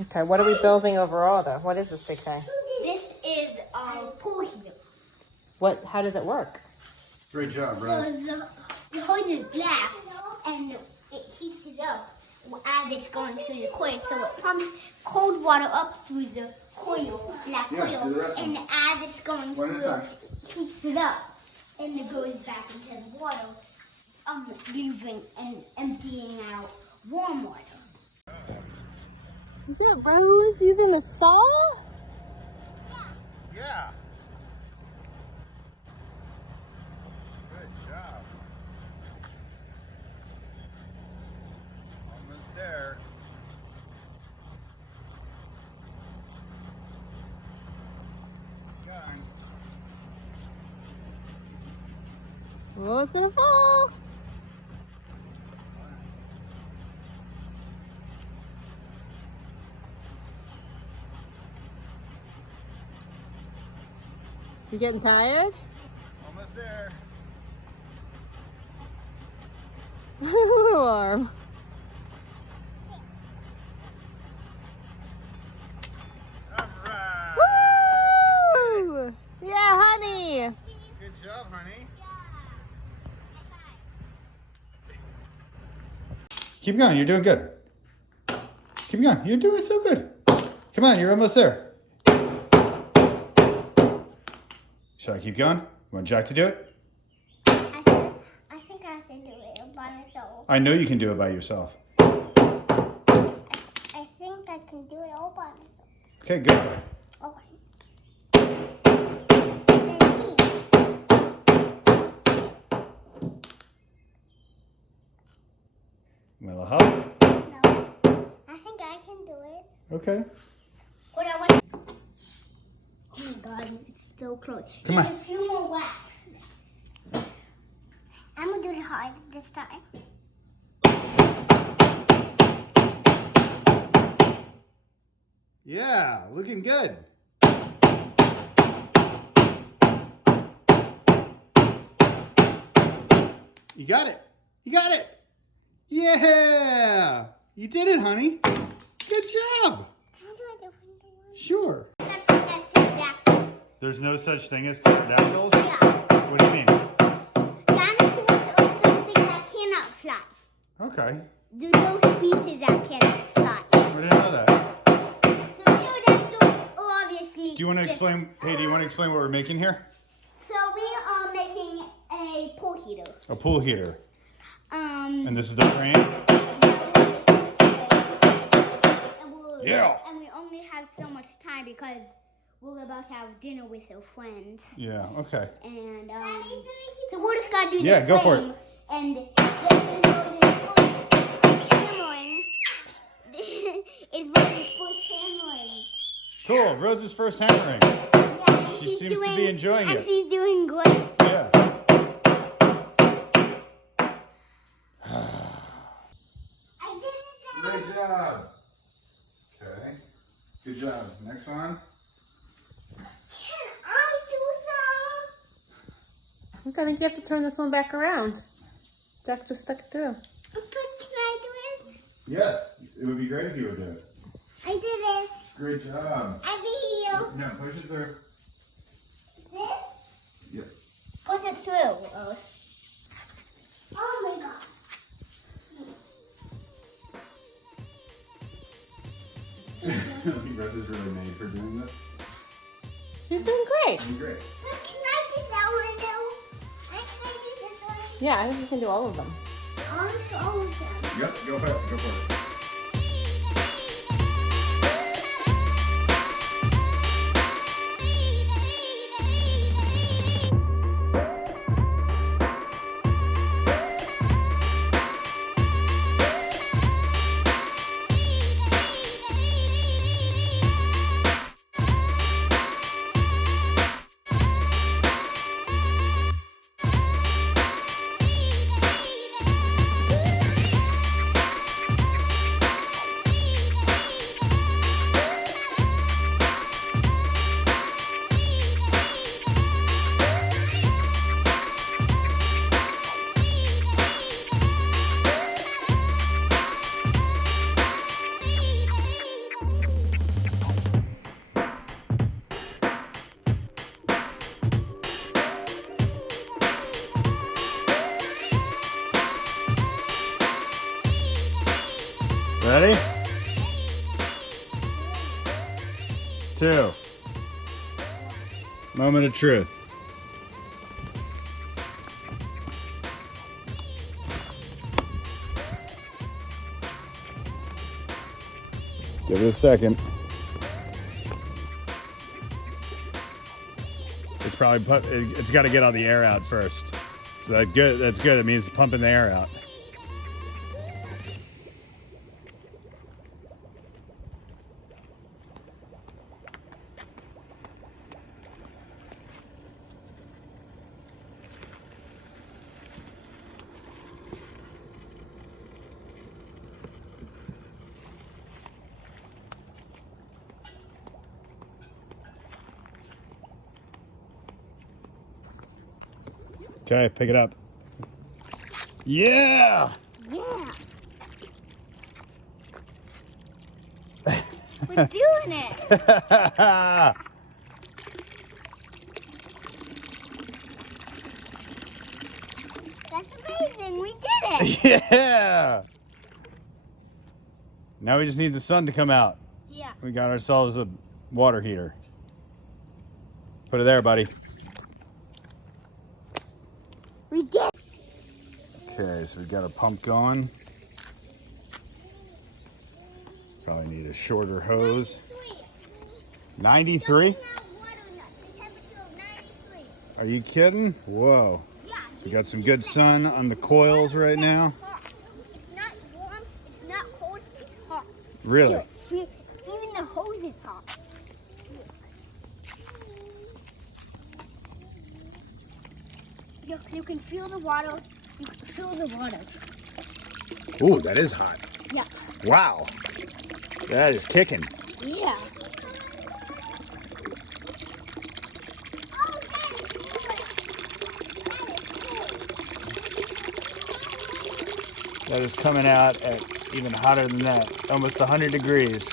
Okay, what are we building overall though? What is this big thing? This is our pool heater. How does it work? Great job, So Rose. the hose is black and it heats it up as it's going through the coil. So it pumps cold water up through the coil, black Yeah, coil, do the rest of and them. as it's going One through, at a time. it heats it up and it goes back into the water, leaving and emptying out warm water. Is that Rose using the saw? Yeah. Good job. Almost there. Going. Oh, it's gonna fall. You getting tired? Almost there. Arm. All right. Woo! Yeah, honey. Good job, honey. Keep going, you're doing good. Keep going, you're doing so good. Come on, you're almost there. Should I keep going? You want Jack to do it? I think I should do it by myself. I know you can do it by yourself. I think I can do it all by myself. Okay, go for it. Okay. Well, help. No, I think I can do it. Okay. What I want. Oh my God, it's so close. Come on. There's a few more wax. I'm gonna do it hard this time. Yeah, looking good. You got it. You got it. Yeah. You did it, honey. Good job. Can I do a different one? Sure. That's the next pterodactyl. There's no such thing as pterodactyls? Yeah. What do you mean? Dinosaurs are something that cannot fly. Okay. There's no species that cannot fly. I didn't know that. So pterodactyls are obviously. Do you want to explain, hey, do you want to explain what we're making here? So we are making a pool heater. A pool heater. And this is the frame? Yeah. And we only have so much time because we're about to have dinner with our friends. Yeah, okay. And so we're just gonna do the Yeah, go for frame and get to know this hammering. It's Rose's first hammering. Cool, Rose's first hammering. Yeah, and She she's seems to be enjoying and it. she's doing great. Yeah. I did it. Great job. Okay. Good job. Next one. Can I do some? Okay, I think you have to turn this one back around. Jack just stuck it through. But can I do it? Yes, it would be great if you would do it. I did it. Great job. I did it. No, push it through. This? Yep. Push it through. Oh my God. I think Rose is really made for doing this. She's doing great. Doing great. But can I do that one now? Can I do this one? Yeah, I think you can do all of them. All of them. Yep, go for it. Go for it. 2. Moment of truth. Give it a second. It's probably it's got to get all the air out first. So that's good. That's good. It means it's pumping the air out. Okay, pick it up. Yeah! Yeah. We're doing it. That's amazing. We did it. Yeah! Now we just need the sun to come out. Yeah. We got ourselves a water heater. Put it there, buddy. We did. Okay, so we've got a pump going. Probably need a shorter hose. 93? Are you kidding? Whoa. Yeah. We got some good sun on the coils right now. It's not warm, it's not cold, it's hot. Really? Even the hose is hot. You can feel the water. You can feel the water. Ooh, that is hot. Yeah. Wow. That is kicking. Yeah. That is coming out at even hotter than that. Almost 100 degrees.